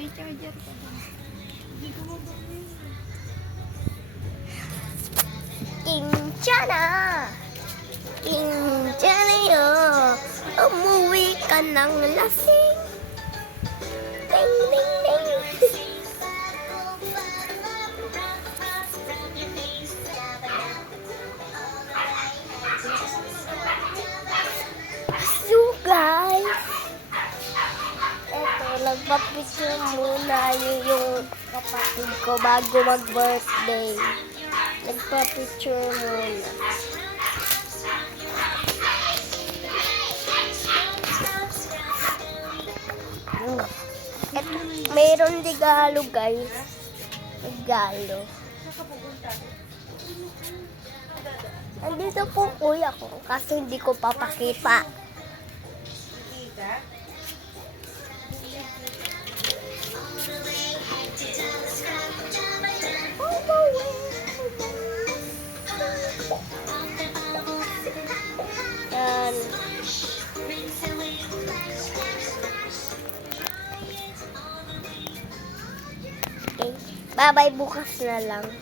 May charger ka ba? Hindi ko magawin. Kinchana! Kinchana yo! Umuwi ka ng lasing! Ding, ding, ding! So guys, eto, nagpa-picture muna yung kapatid ko bago mag-birthday. Nagpa-picture muna. Eto, mayroon regalo guys. Regalo. Andito po kuya ko, kaso hindi ko papakita. Yan. Okay. Bye-bye, bukas na lang.